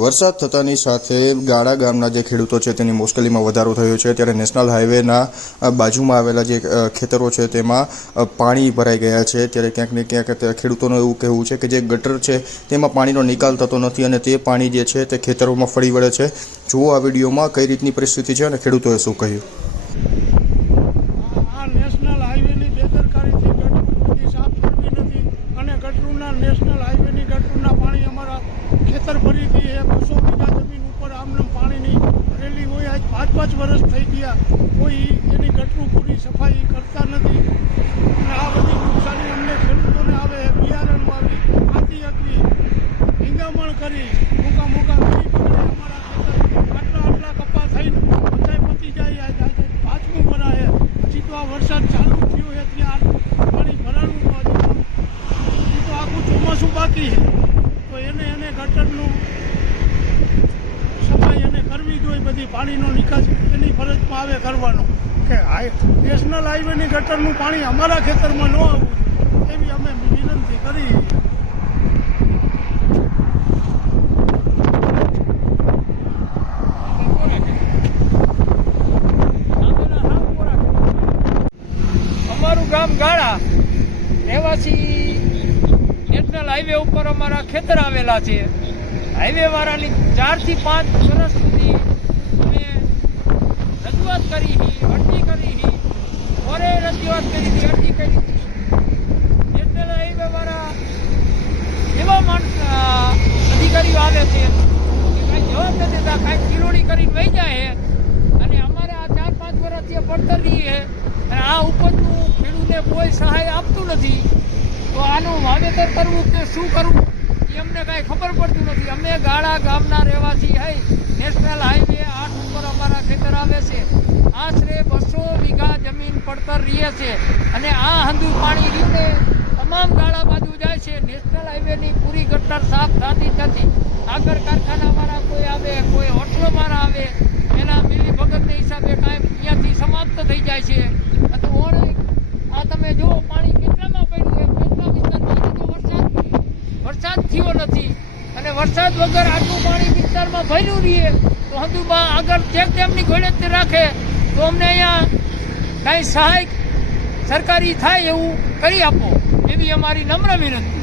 વરસાદ થતાની સાથે ગાળા ગામના જે ખેડૂતો છે તેની મુશ્કેલીમાં વધારો થયો છે। ત્યારે નેશનલ હાઈવેના બાજુમાં આવેલા જે ખેતરો છે તેમાં પાણી ભરાઈ ગયા છે। ત્યારે ક્યાંક ને ક્યાંક ખેડૂતોનું એવું કહેવું છે કે જે ગટર છે તેમાં પાણીનો નિકાલ થતો નથી અને તે પાણી જે છે તે ખેતરોમાં ફરી વળે છે। જુઓ આ વિડીયોમાં કઈ રીતની પરિસ્થિતિ છે અને ખેડૂતોએ શું કહ્યું। નેશનલ હાઈવેની બેદરકારીથી ગટરની સાફ કરવી નથી અને નેશનલ હાઈવેની ગટરના પાણી અમારા ખેતર ભરીથી 200 વીઘા જમીન ઉપર આમને પાણીની ભરેલી હોય। આજ 5 વર્ષ થઈ ગયા, કોઈ એની ગટરું પૂરી સફાઈ કરતા નથી અને આ બધી નુકસાની અમને ખેડૂતોને આવે। બિયારણ વાવી, ખાતી અકવી, નિંદામણ કરી, મૂકા કરી પકડે અમારા ખેતર આટલા કપા થઈને પચાઈ પતી જાય। આજે 5મું ભરાય, હજી તો આ વરસાદ ચાલુ થયો છે ત્યાં પાણી ભરાનું હજી તો આખું ચોમાસું બાકી છે। તો એને ગટરનું સફાઈ એને કરવી જોઈએ, બધી પાણીનો નિકાસ એની ફરજમાં આવે કરવાનો કે નેશનલ હાઈવેની ગટરનું પાણી અમારા ખેતરમાં ન આવવું એવી અમે વિનંતી કરી। અમારું ગામ ગાળા રહેવાસી નેશનલ હાઈવે ઉપર અમારા ખેતર આવેલા છે। હાઈવે વાળાની 4 થી 5 વર્ષ સુધી અમે રજૂઆત કરી અરજી કરી ઓરે રજૂઆત કરી અરજી કરી। નેશનલ હાઈવે વાળા એવા અધિકારીઓ આવે છે કે કાંઈ જવાબ નથી દેતા, કાંઈક કિલોડી કરીને વહી જાય છે અને અમારે આ 4-5 વર્ષથી પડતર રહી છે અને આ ઉપજનું ખેડૂતને કોઈ સહાય આપતું નથી। તો આનું વાવેતર કરવું કે શું કરવું એ અમને કાંઈ ખબર પડતું નથી। અમે ગાળા ગામના રહેવાસી હઈ, નેશનલ હાઈવે 8 ઉપર અમારા ખેતર આવે છે। આશરે 200 વીઘા જમીન પડતર રહે છે અને આ હંધુ પાણી રીને તમામ ગાળા બાજુ જાય છે। નેશનલ હાઈવેની પૂરી ગટર સાફ થતી નથી। આગળ કારખાનાવાળા કોઈ આવે, કોઈ હોટલોવાળા આવે, એના મિલી ભગતને હિસાબે કાંઈ અહીંયાથી સમાપ્ત થઈ જાય છે। તો આ તમે જુઓ પાણી કેટલામાં પડ્યું છે, કેટલા વિસ્તારમાં વરસાદ થયો નથી અને વરસાદ વગર આટલું પાણી વિસ્તારમાં ભર્યું રહીએ તો હંધુમાં આગળ ચેક ડેમની ઘોડે જ રાખે તો અમને અહીંયા કાંઈ સહાય સરકારી થાય એવું કરી આપો એવી અમારી નમ્ર વિનંતી।